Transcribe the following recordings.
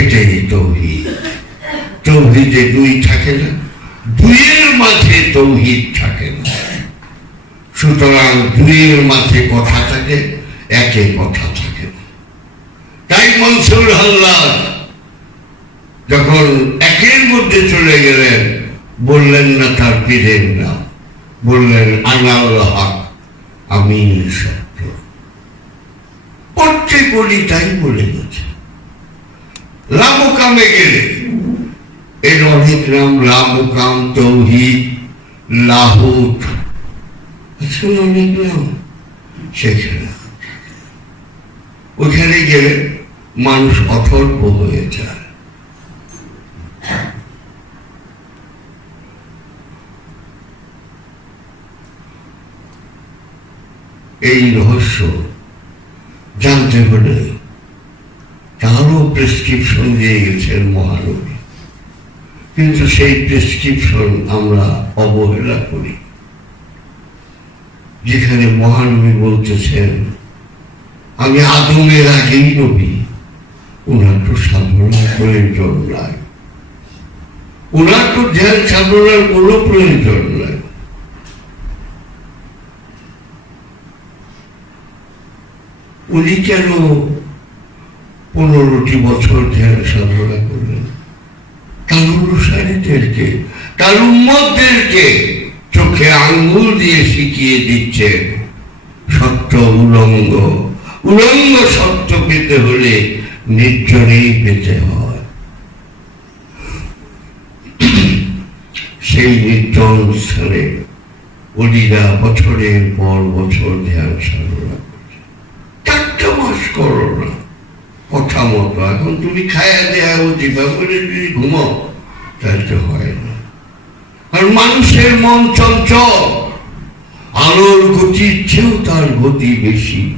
এটাই তৌহিদ। তৌহিদে দুই থাকে না, দুইয়ের মাঝে তৌহিদ থাকে না। সুতরাং দুইয়ের মাঝে কথা থাকে, একে কথা থাকে। না তাই মনসুর হাল্লাদ যখন একের মধ্যে চলে গেলেন, বললেন না তার পীরের নাম, বললেন আনাল হক আমি সত্য প্রত্যেক বলি তাই বলে গেছে। গেলে এর অনেক নাম লামুকাম তৌহিদ অনেক নাম সেখানে ওখানে গেলে মানুষ অথর্ব হয়ে যায়। এই রহস্য জানতে হলে তারও প্রেসক্রিপশন দিয়ে গেছেন মহানবী কিন্তু সেই প্রেসক্রিপশন আমরা অবহেলা করি। যেখানে মহানবী বলতেছেন, আমি আদমের আগেই নবী। ওনার তো সাধনার প্রয়োজন নাই। ওনার তো ধ্যান সাধনার কোনো প্রয়োজন নাই। উনি কেন পনেরোটি বছর ধ্যান সাধনা করলেন। তার অনুসারীদেরকে, তার উম্মতদেরকে চোখে আঙ্গুল দিয়ে শিখিয়ে দিচ্ছে, সত্য উলঙ্গ। উলঙ্গ সত্য পেতে হলে নির্জনেই পেতে হয়। সেই নির্জন স্থানে অলিরা বছরের পর বছর ধ্যান সাধনা করছে। চারটা মাস করো না কথা মতো এখন তুমি খায়া দেয়া দিবা বলে যদি ঘুমাও, তাহলে তো হয় না। আর মানুষের মন চঞ্চল, আলোর গতির চেয়েও তার গতি বেশি।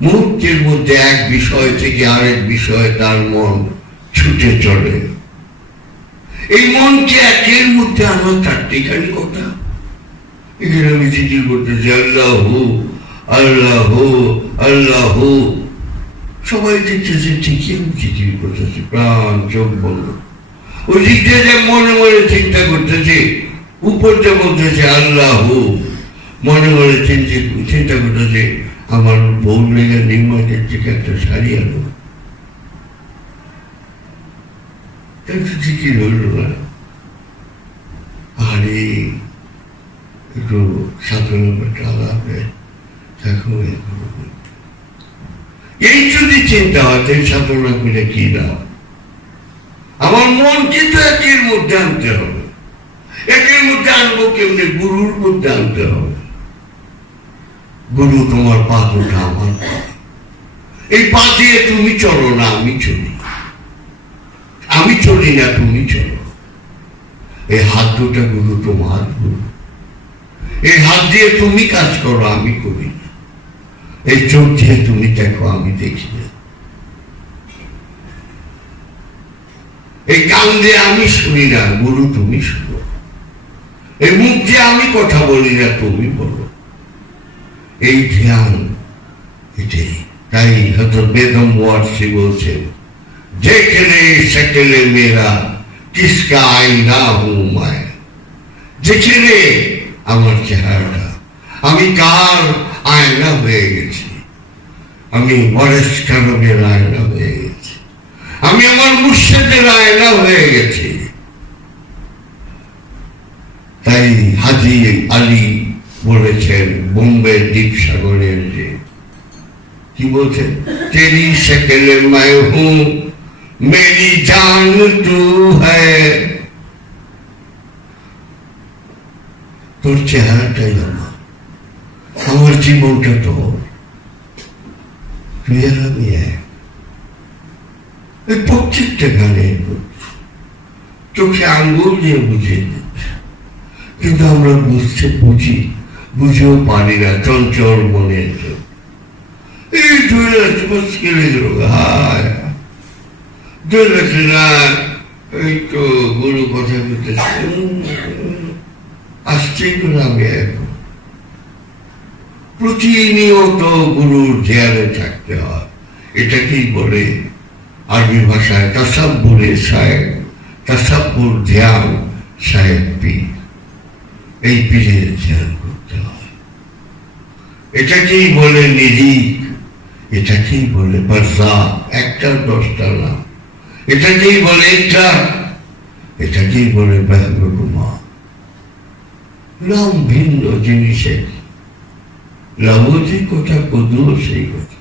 মুহূর্তের মধ্যে এক বিষয় থেকে আরেক বিষয়ে তার মন ছুটে চলে। এই মনকে একের মধ্যে আমার চারটিখানি কথা। এখানে আমি জিজ্ঞেস করতেছি, আল্লাহ আল্লাহ আল্লাহ। সবাই দেখতেছে ঠিকই আমি চিঠির করতেছি, প্রাণ, চোখ বন্ধ। ওই দিকটা যে মনে মনে চিন্তা করতেছে উপরটা বলতেছে, আল্লাহ। মনে মনে চিন্তা করতেছে, আমার বউ লেগে নির্মাণের থেকে একটা শাড়ি আনো। একটু ঠিকই রইল না। আরে, একটু সাধারণ ব্যাপারটা আলাপে দেখো এই যদি চিন্তা হয় তাই সাধনা করে কি না আমার মন কিন্তু একের মধ্যে আনতে হবে। একের মধ্যে আনব কেমনি? গুরুর মধ্যে আনতে হবে। গুরু, তোমার পা দুটা আমার এই পা দিয়ে তুমি চলো না, আমি চলি। আমি চলি না, তুমি চলো। এই হাত দুটা গুরু, তোমার গুরু। এই হাত দিয়ে তুমি কাজ করো, আমি করি। এই চোখ দিয়ে তুমি দেখো, আমি দেখি এই কান দিয়ে আমি শুনি না, গুরু তুমি শুনো। এই মুখ দিয়ে আমি কথা বলি না, তুমি বলো। এই ধ্যান, এটাই। তাই হয়তো বেদম ওয়ার্সি বলছেন, যেখানে সেকেলে মেয়েরা, কিসকা আইনা হু মায়। যেখানে আমার চেহারাটা, আমি কার আয়না হয়ে গেছি। আমি মরেশ কানকের আয়না হয়ে গেছি। আমি আমার মুর্শেদের আয়না হয়ে গেছি। তাই হাজি আলী বলেছেন, বোম্বে দ্বীপ সাগরের যে, কি বলছেন? তেরি সেকেলে মায় হু, মেরি জান তু হ্যাঁ তোর চেহারাটাই আমার আমার জীবনটা তো প্রত্যেকটা গানে চোখে আঙ্গুল দিয়ে দিচ্ছে। কিন্তু আমরা বুঝতে বুঝি, বুঝেও পারি না, চঞ্চল জন্য এই না এই তো গুরু কথা বলতেছে। আসছেই করে আমি প্রতিনিয়ত গুরুর ধ্যানে থাকতে হয়। এটাকেই বলে? আরবি ভাষায় তাসাব্বুরে সাহেব, তাসাব্বুর ধ্যান সাহেব পীর। এই পীরের ধ্যান করতে হয়। এটাকেই বলে নিরিক এটাকেই বলে বার্জা একটার দশটা না এটাকেই বলে এটা এটাকেই বলে ব্যঙ্গকুমা নাম ভিন্ন জিনিসের। লাভজি কথা কদুও সেই কথা।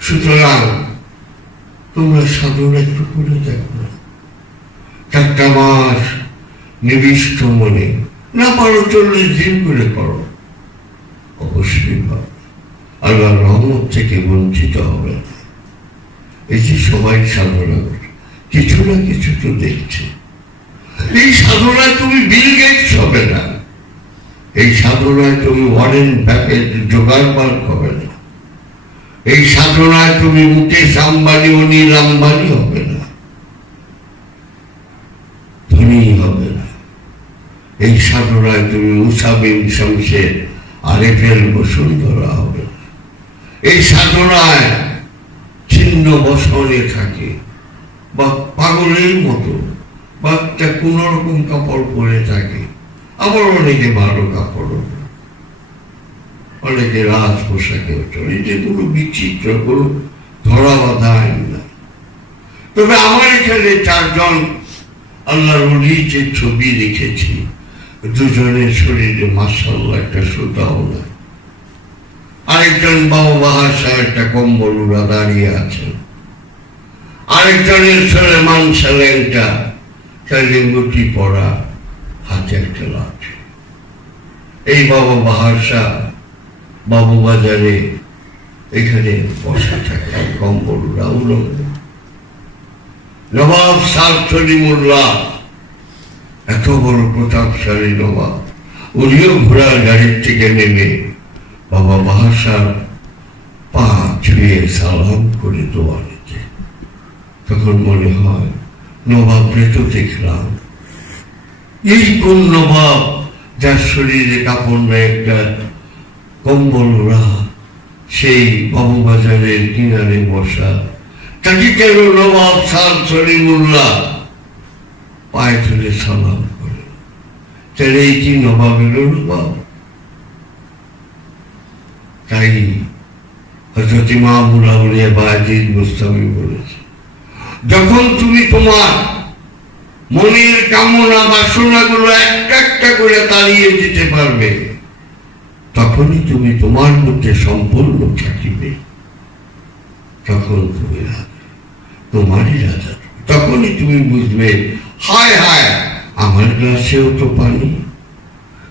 সুতরাং তোমরা সাধনা একটু করে দেখো না। চারটা মাস নিবিষ্ট মনে না পারো চল্লিশ দিন করে করো অবশ্যই আল্লাহ রহমত থেকে বঞ্চিত হবে এই যে সবাই সাধনা করে, কিছু না কিছু তো দেখছে। এই সাধনায় তুমি বিল গেটস হবে না। এই সাধনায় তুমি ওয়ারেন ব্যাপের জোগাড় বার হবে না। এই সাধনায় তুমি মুকেশ আম্বানি অনিল আম্বানি হবে না। ধনী হবে না। এই সাধনায় তুমি মুসাবিন শমশের আরেফেল বসুন্ধরা হবে না। এই সাধনায় ছিন্ন বসনে থাকে, বা পাগলের মতো, বা একটা কোন রকম কাপড় পরে থাকে আবার অনেকে ভালো কাপড়, অনেকে রাজ পোশাকে চলে যে কোনো বিচিত্র, কোনো ধরা বাধা আইন না তবে আমার এখানে চারজন আল্লাহর যে ছবি রেখেছি দুজনের শরীরে মাসাল্লাহ একটা সুতাও না আরেকজন বাবা বাহাসা একটা কম্বল উড়া দাঁড়িয়ে আছে। আরেকজনের সলেমান সালেনটা তার লিঙ্গুটি পড়া। হাতে একটা লাঠি। এই বাবা বাহাসা বাবু বাজারে এখানে বসা থাকে, কম্বল উলঙ্গ নবাব সাল সলিমুল্লাহ এত বড় প্রতাপশালী নবাব, উনিও ঘোড়ার গাড়ির থেকে নেমে বাবা বাহাসার পা ছুঁয়ে সালাম করে দোয়া নিতে তখন মনে হয়, নবাবরে তো দেখলাম এই নবাব যার শরীরে কাপড় একটা কম্বল ওরা সেই বাবুবাজারের কিনারে বসা। তাকে কেন নবাব সাল সলিমুল্লাহ পায়ে ধরে সালাম করে? তাহলে এই কি নবাবের নবাব তাই হজরত ইমামুল আউলিয়া বাজিদ মুস্তামি বলেছে, যখন তুমি তোমার মনের কামনা বাসনাগুলো একটা একটা করে তাড়িয়ে দিতে পারবে। তখনই তুমি তোমার মধ্যে সম্পূর্ণ থাকিবে। তখন তুমি তোমারই রাজা। তখনই তুমি বুঝবে, হায় হায়, আমার গ্লাসেও তো পানি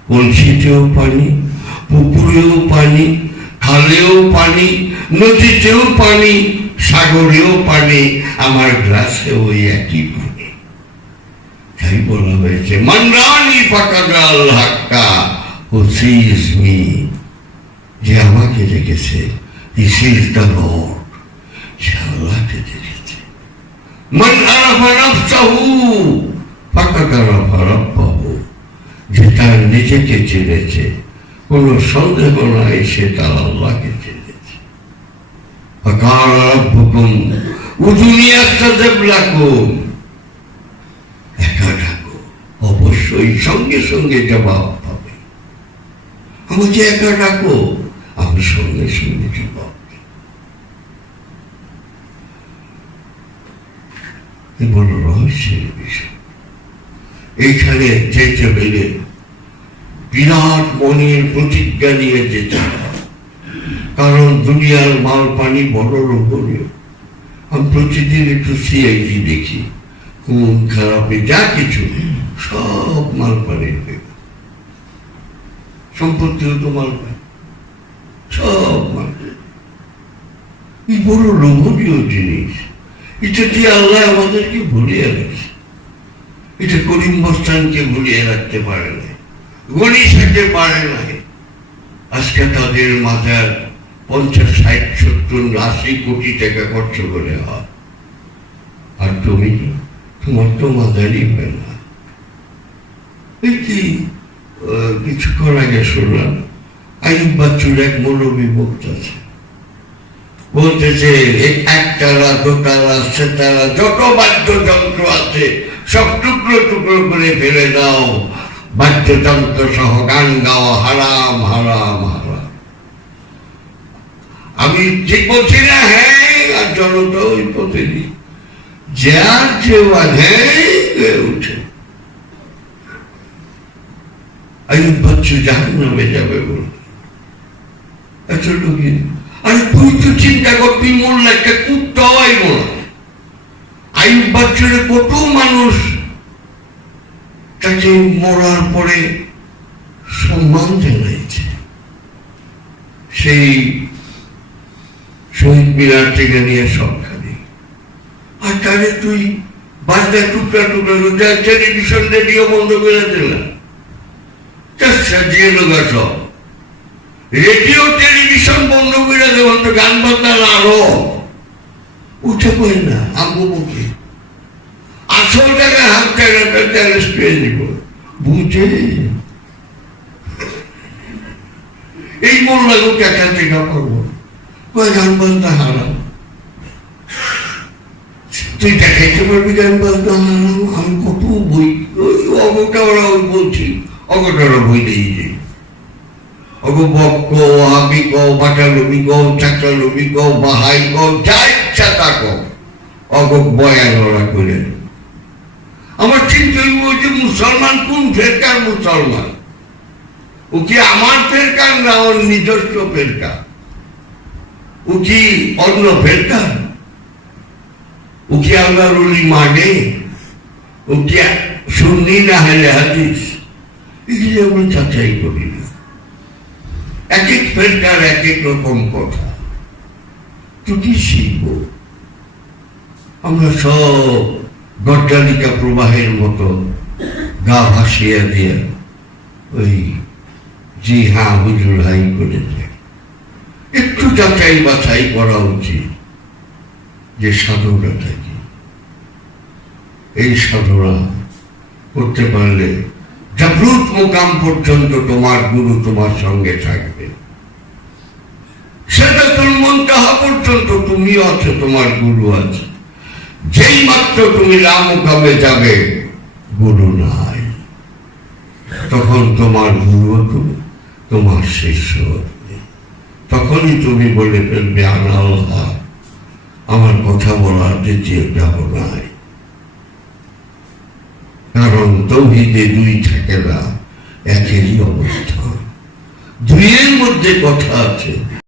কলসিতেও পানি, পুকুরেও পানি, খালেও পানি, নদীতেও পানি, সাগরেও পানি, আমার গ্লাসে ওই একই তাই বলা হয়েছে মান্ডানি পাকাগাল হাক্কা ও সিজ মি যে আমাকে দেখেছে দিস ইজ দ্য লর্ড সে আল্লাহকে দেখেছে মান আরাফা নাফসাহু ফাকাদ আরাফা রাব্বাহু যে তার নিজেকে চিনেছে কোনো সন্দেহ নাই সে তার আল্লাহকে চিনেছে ফাকাল রাব্বুকুম উদুনি আস্তাজাব লাকুম অবশ্যই সঙ্গে সঙ্গে জবাব পাবে আমাকে একা ডাকো, আমি সঙ্গে সঙ্গে জবাব। বড় রহস্যের বিষয় এইখানে যেতে পেলে বিরাট মনের প্রতিজ্ঞা নিয়ে হয়। কারণ দুনিয়ার মাল পানি বড় লোভনীয় আমি প্রতিদিন একটু সিআইডি দেখি কোন খারাপে, যা কিছু সব মাল পানির বেগ সম্পত্তিও তো মাল পানি সব মাল এই বড় লোভনীয় জিনিস। এটা দিয়ে আল্লাহ আমাদেরকে ভুলিয়ে রাখছে এটা করিম মস্তানকে ভুলিয়ে রাখতে পারে না গণিত থাকতে পারে না আজকে তাদের মাথার পঞ্চাশ, ষাট, সত্তর, আশি কোটি টাকা খরচ করে হয় আর তুমি তোমার তো মাথারই হয় না। কি কিছুক্ষণ আগে শুনলাম আইব বাচ্চুর এক বলতেছে যত বাদ্যযন্ত্র আছে, সব টুকরো টুকরো করে ফেলে দাও। বাদ্যযন্ত্র সহ গান গাওয়া হারাম হারাম হারাম। আমি ঠিক বলছি না হ্যাঁ আর জনতা ওই প্রতিদিন যার যে হয়ে উঠে। আয়ুব বাচ্চু জাহান নামে যাবে বলে এতটুকু আরে তুই তো চিন্তা কর তুই মরলে একটা হয় মনে আয়ুব বাচ্চুরে কত মানুষ তাকে মরার পরে সম্মান জানাইছে সেই শহীদ মিনার থেকে নিয়ে সবখানে আর তাহলে তুই বাচ্চা টুকরা টুকরা করে টেলিভিশন রেডিও বন্ধ করে দিলাম সাজিয়ে লোক সব রেডিও, টেলিভিশন বন্ধ করে দেবেন তো গান বাজনা আরও উঠে পড়ে না আম্মু মুখে আসল টাকা হাত টাকাটা দিব বুঝে? এই মোল্লা লোক একা টেকা পাবো কয়, গান বাজনা হারাম। তুই দেখাইতে পারবি গান বাজনা হারাম? আমি কত বই ওই অগটা ওরা বলছি। কো আমি কো বাটা লবি কো চাকরা কো বাহাই যা ইচ্ছা তা করে আমার চিন্তা হইব যে মুসলমান কোন ফেরকার মুসলমান ও কি আমার ফেরকার না ওর নিজস্ব ফেরকা ও কি অন্য ফেরকার ও কি আল্লাহর মানে ও কি সুন্নি না হলে হাদিস এগুলি আমরা যাচাই করি না। এক এক এক এক রকম কথা। আমরা সব গড্ডালিকা প্রবাহের মতো গা ভাসিয়া দিয়ে ওই জি হ্যাঁ হুজুর হাই করে একটু যাচাই বাছাই করা উচিত যে সাধুরা কি এই সাধুরা করতে পারলে জাগ্রত মোকাম পর্যন্ত তোমার গুরু তোমার সঙ্গে থাকবে। সেটা তোর মন তাহা পর্যন্ত তুমিও আছো, তোমার গুরু আছে। যেই মাত্র তুমি রামকামে যাবে, গুরু নাই। তখন তোমার গুরু তুমি, তোমার শিষ্য। তখনই তুমি বলে ফেলবে আনাল আমার কথা বলার দ্বিতীয় যাব নাই। কারণ তৌহিদে দুই থাকে না একেরই অবস্থা। দুইয়ের মধ্যে কথা আছে।